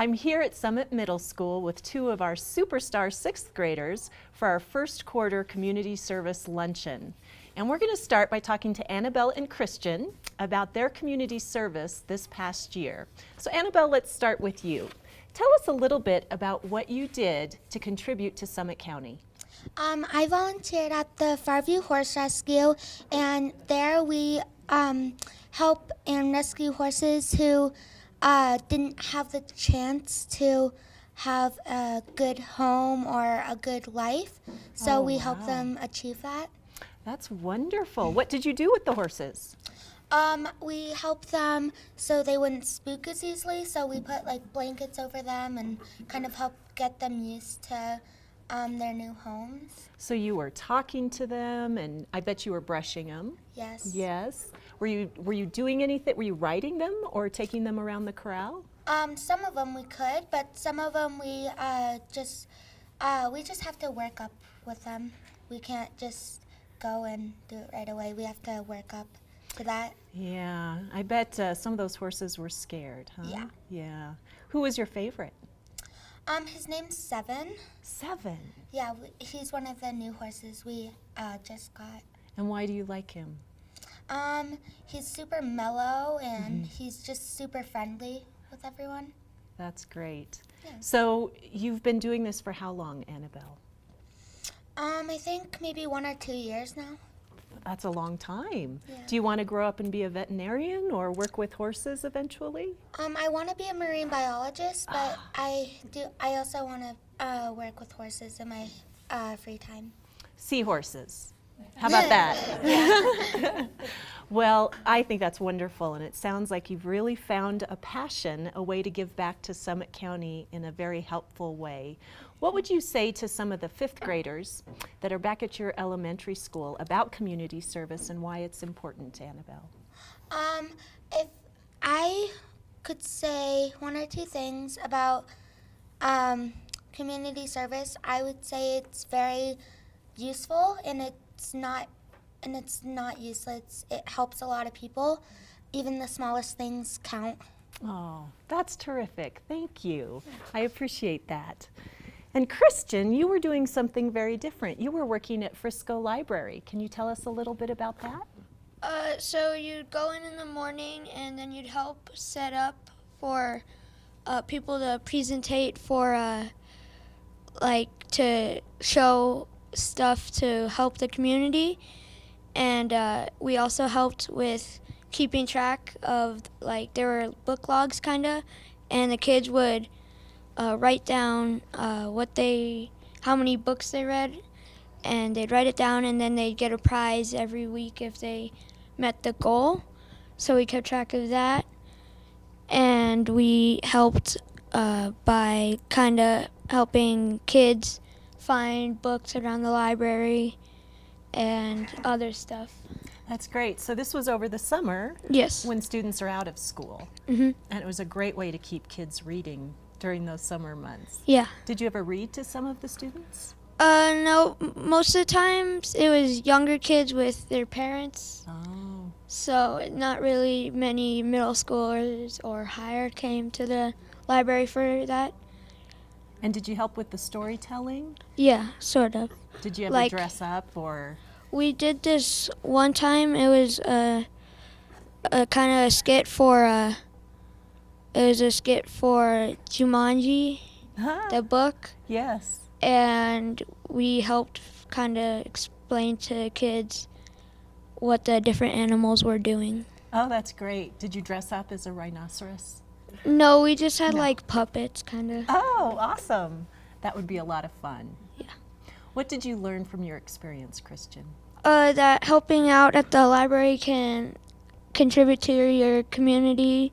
I'm here at Summit Middle School with two of our superstar sixth graders for our first quarter community service luncheon. And we're going to start by talking to Annabelle and Christian about their community service this past year. So Annabelle, let's start with you. Tell us a little bit about what you did to contribute to Summit County. I volunteered at the Fairview Horse Rescue, and there we help and rescue horses who didn't have the chance to have a good home or a good life. So we help them achieve that. That's wonderful. What did you do with the horses? We helped them so they wouldn't spook as easily. So we put like blankets over them and kind of help get them used to their new homes. So you were talking to them, and I bet you were brushing them. Yes. Yes. Were you doing anything? Were you riding them or taking them around the corral? Some of them we could, but some of them we just have to work up with them. We can't just go and do it right away. We have to work up to that. Yeah, I bet some of those horses were scared, huh? Yeah. Yeah. Who was your favorite? His name's Seven. Seven. Yeah, he's one of the new horses we just got. And why do you like him? He's super mellow and he's just super friendly with everyone. That's great. Yeah. So you've been doing this for how long, Annabelle? I think maybe 1 or 2 years now. That's a long time. Yeah. Do you want to grow up and be a veterinarian or work with horses eventually? I want to be a marine biologist, but I also want to work with horses in my free time. Seahorses. How about that? Well, I think that's wonderful, and it sounds like you've really found a passion, a way to give back to Summit County in a very helpful way. What would you say to some of the fifth graders that are back at your elementary school about community service and why it's important, Annabelle? If I could say 1 or 2 things about community service, I would say it's very useful, and it's not useless. It helps a lot of people. Even the smallest things count. Oh, that's terrific. Thank you. I appreciate that. And Christian, you were doing something very different. You were working at Frisco Library. Can you tell us a little bit about that? So you'd go in the morning, and then you'd help set up for people to presentate for, like, to show stuff to help the community. And we also helped with keeping track of, like, there were book logs, kind of, and the kids would write down how many books they read, and they'd write it down, and then they'd get a prize every week if they met the goal. So we kept track of that, and we helped by kind of helping kids find books around the library and other stuff. That's great. So this was over the summer. Yes. When students are out of school. Mhm. And it was a great way to keep kids reading during those summer months. Yeah. Did you ever read to some of the students? No, most of the times it was younger kids with their parents. Oh. So not really many middle schoolers or higher came to the library for that. And did you help with the storytelling? Yeah, sort of. Did you ever Like- dress up or? We did this one time. It was a kind of a skit for Jumanji, the book, Yes. and we helped kind of explain to kids what the different animals were doing. Oh, that's great. Did you dress up as a rhinoceros? No, we just had No. like puppets, kind of. Oh, awesome. That would be a lot of fun. Yeah. What did you learn from your experience, Christian? That helping out at the library can contribute to your community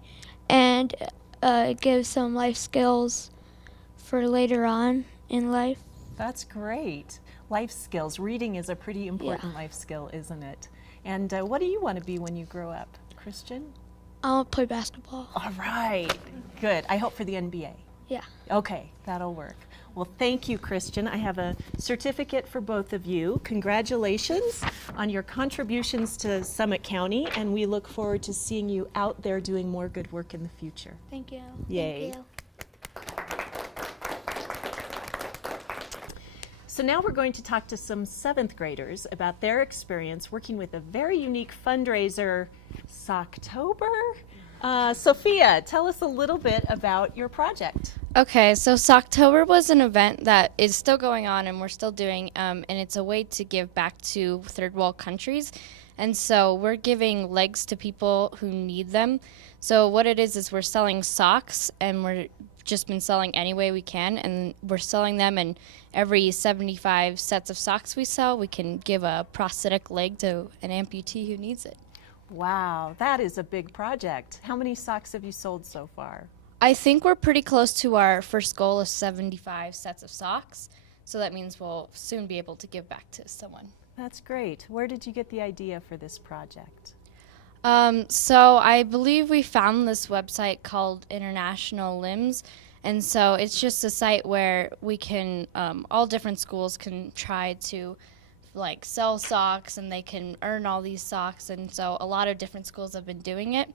and give some life skills for later on in life. That's great. Life skills. Reading is a pretty important life skill, isn't it? And what do you want to be when you grow up, Christian? I'll play basketball. All right. Good. I hope for the NBA. Yeah. Okay, that'll work. Well, thank you, Christian. I have a certificate for both of you. Congratulations on your contributions to Summit County, and we look forward to seeing you out there doing more good work in the future. Thank you. Yay. Thank you. So now we're going to talk to some 7th graders about their experience working with a very unique fundraiser, Socktober. Sophia, tell us a little bit about your project. Okay, so Socktober was an event that is still going on and we're still doing, and it's a way to give back to third world countries. And so we're giving legs to people who need them. So what it is we're selling socks, and we're just been selling any way we can, and we're selling them, and every 75 sets of socks we sell, we can give a prosthetic leg to an amputee who needs it. Wow, that is a big project. How many socks have you sold so far? I think we're pretty close to our first goal of 75 sets of socks, so that means we'll soon be able to give back to someone. That's great. Where did you get the idea for this project? So I believe we found this website called International Limbs, and so it's just a site where we can, all different schools can try to like sell socks, and they can earn all these socks, and so a lot of different schools have been doing it,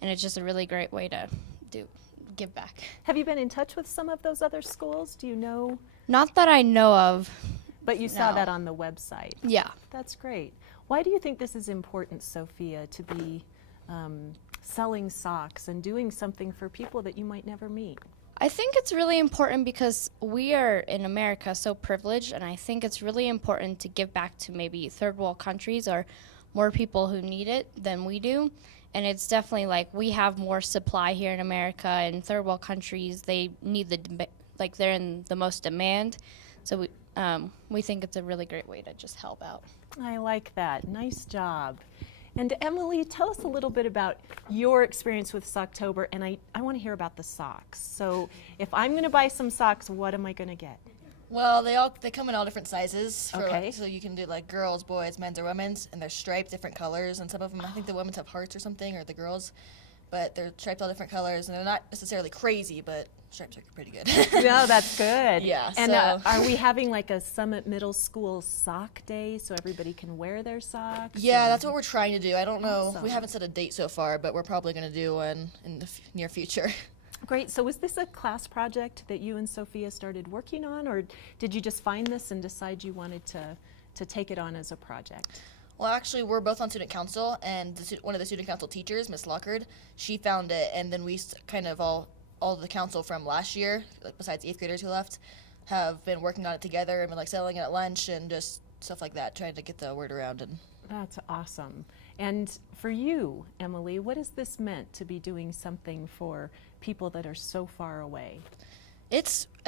and it's just a really great way to give back. Have you been in touch with some of those other schools? Do you know? Not that I know of. But you saw No. that on the website. Yeah. That's great. Why do you think this is important, Sophia, to be selling socks and doing something for people that you might never meet? I think it's really important because we are in America so privileged, and I think it's really important to give back to maybe third world countries or more people who need it than we do. And it's definitely like we have more supply here in America, and third world countries, they need they're in the most demand. So we think it's a really great way to just help out. I like that. Nice job. And Emily, tell us a little bit about your experience with Socktober, and I want to hear about the socks. So if I'm going to buy some socks, what am I going to get? Well, they come in all different sizes. Okay. So you can do like girls, boys, men's, or women's, and they're striped different colors. And some of them, I think the women's have hearts or something, or the girls, but they're striped all different colors, and they're not necessarily crazy, but stripes are pretty good. No, that's good. Yeah, And so- are we having like a Summit Middle School sock day so everybody can wear their socks? Yeah, and- that's what we're trying to do. I don't know. Awesome. We haven't set a date so far, but we're probably going to do one in the near future. Great. So was this a class project that you and Sophia started working on, or did you just find this and decide you wanted to take it on as a project? Well, actually, we're both on student council, and one of the student council teachers, Miss Lockard, she found it, and then we kind of all the council from last year, like besides 8th graders who left, have been working on it together and been like selling it at lunch and just stuff like that, trying to get the word around. And That's awesome. And for you, Emily, what has this meant to be doing something for people that are so far away? I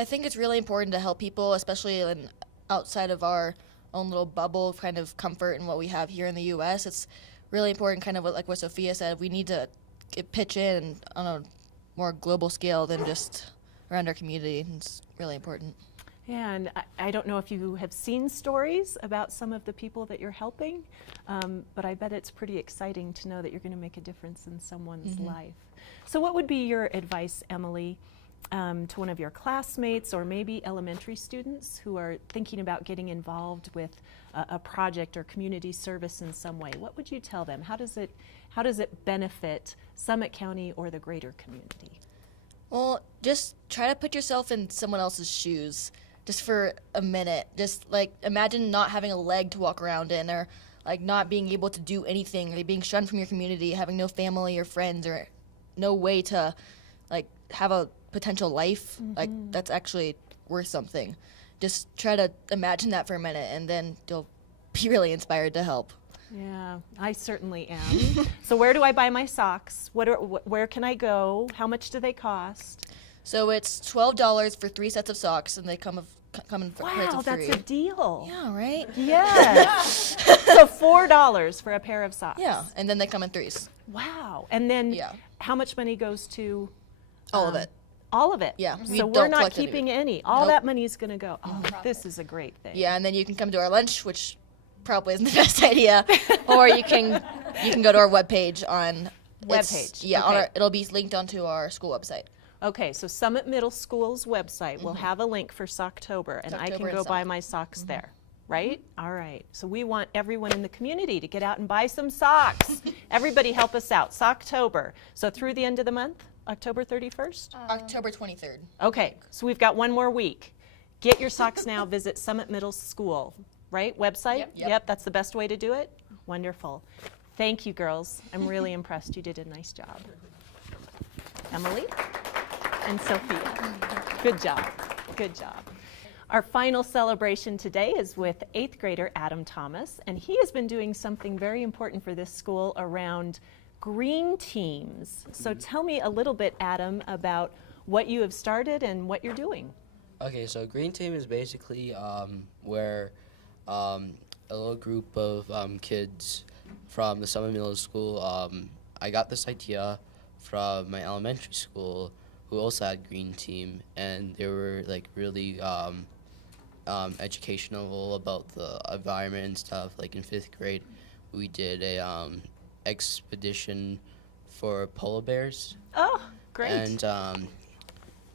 think it's really important to help people, especially outside of our own little bubble of kind of comfort and what we have here in the U.S. It's really important, kind of like what Sophia said, we need to pitch in on a more global scale than just around our community. It's really important. And I don't know if you have seen stories about some of the people that you're helping, but I bet it's pretty exciting to know that you're going to make a difference in someone's life. So what would be your advice, Emily, to one of your classmates or maybe elementary students who are thinking about getting involved with a project or community service in some way? What would you tell them? How does it benefit Summit County or the greater community? Well, just try to put yourself in someone else's shoes just for a minute. Just like imagine not having a leg to walk around in, or like not being able to do anything, or being shunned from your community, having no family or friends, or no way to like have a potential life. Like that's actually worth something. Just try to imagine that for a minute, and then you'll be really inspired to help. Yeah, I certainly am. So where do I buy my socks? Where can I go? How much do they cost? So it's $12 for 3 sets of socks, and they come in pairs Wow, of that's 3. a deal. Yeah, right? Yes. So $4 for a pair of socks. Yeah, and then they come in 3s. Wow. And then Yeah. how much money goes to? All of it. All of it. Yeah, we So we're don't not collect any of keeping it. any. All Nope. that money is going to go. Oh, this is a great thing. Yeah, and then you can come to our lunch, which probably isn't the best idea, or you can go to our webpage on Webpage, Yeah, okay. it'll be linked onto our school website. Okay, so Summit Middle School's website will have a link for Socktober, and I can Socktober and go buy Summit. my socks there, right? All right. So we want everyone in the community to get out and buy some socks. Everybody help us out. Socktober. So through the end of the month, October 31st? October 23rd. Okay, so we've got one more week. get your socks now, visit Summit Middle School, right? Website? Yep. That's the best way to do it? Wonderful. Thank you, girls. I'm really impressed. You did a nice job. Emily and Sophia. Good job. Good job. Our final celebration today is with 8th grader Adam Thomas, and he has been doing something very important for this school around green teams. So tell me a little bit, Adam, about what you have started and what you're doing. Okay, so Green Team is basically where a little group of kids from the Summit Middle School, I got this idea from my elementary school who also had Green Team, and they were like really educational about the environment and stuff. Like in 5th grade, we did a expedition for polar bears. Oh, great. And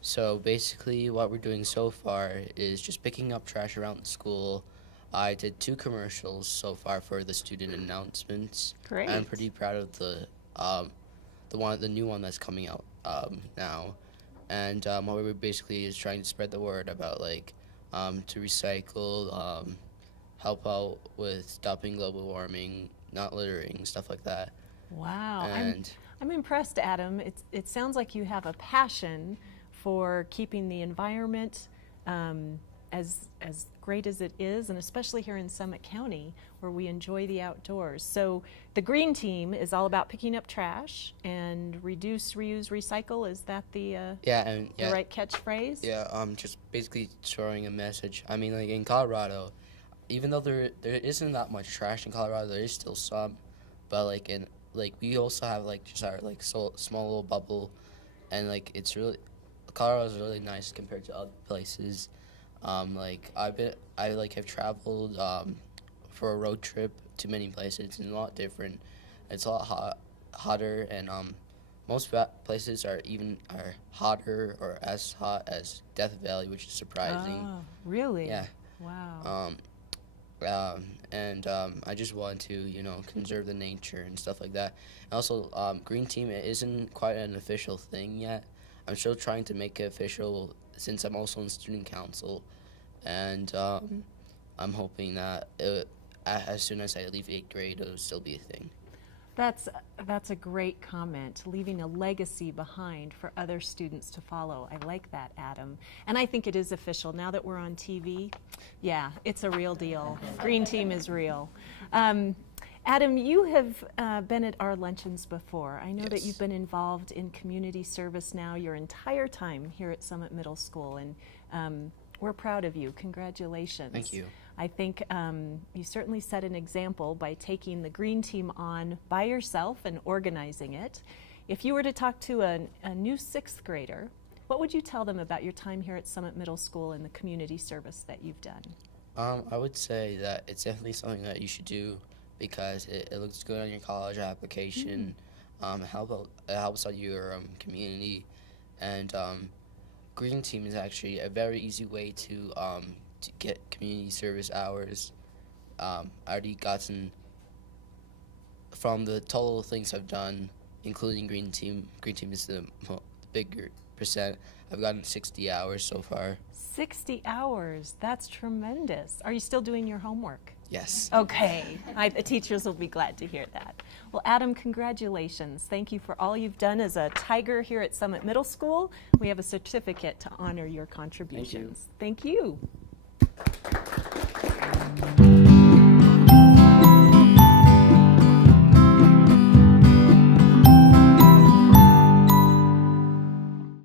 so basically what we're doing so far is just picking up trash around the school. I did 2 commercials so far for the student announcements. Great. I'm pretty proud of the new one that's coming out now. And what we basically is trying to spread the word about like to recycle, help out with stopping global warming, not littering, stuff like that. Wow. And I'm impressed, Adam. It sounds like you have a passion for keeping the environment as great as it is, and especially here in Summit County where we enjoy the outdoors. So the Green Team is all about picking up trash and reduce, reuse, recycle. Is that the right catchphrase? Yeah, just basically showing a message. I mean, like in Colorado, even though there isn't that much trash in Colorado, there is still some, but we also have like just our like small little bubble, and like Colorado's really nice compared to other places. I have traveled for a road trip to many places. It's a lot different. It's a lot hotter, and most places are hotter or as hot as Death Valley, which is surprising. Oh, really? Yeah. Wow. I just want to, conserve the nature and stuff like that. And also, Green Team, it isn't quite an official thing yet. I'm still trying to make it official since I'm also in student council, and I'm hoping that as soon as I leave 8th grade, it'll still be a thing. That's a great comment, leaving a legacy behind for other students to follow. I like that, Adam. And I think it is official. Now that we're on TV, yeah, it's a real deal. Green Team is real. Adam, you have been at our luncheons before. I know that Yes. you've been involved in community service now your entire time here at Summit Middle School, and we're proud of you. Congratulations. Thank you. I think you certainly set an example by taking the Green Team on by yourself and organizing it. If you were to talk to a new 6th grader, what would you tell them about your time here at Summit Middle School and the community service that you've done? I would say that it's definitely something that you should do because it looks good on your college application. It helps out your community, and Green Team is actually a very easy way to get community service hours. I already gotten, from the total things I've done, including Green Team is the bigger percent. I've gotten 60 hours so far. 60 hours, that's tremendous. Are you still doing your homework? Yes. Okay, the teachers will be glad to hear that. Well, Adam, congratulations. Thank you for all you've done as a Tiger here at Summit Middle School. We have a certificate to honor your contributions. Thank you.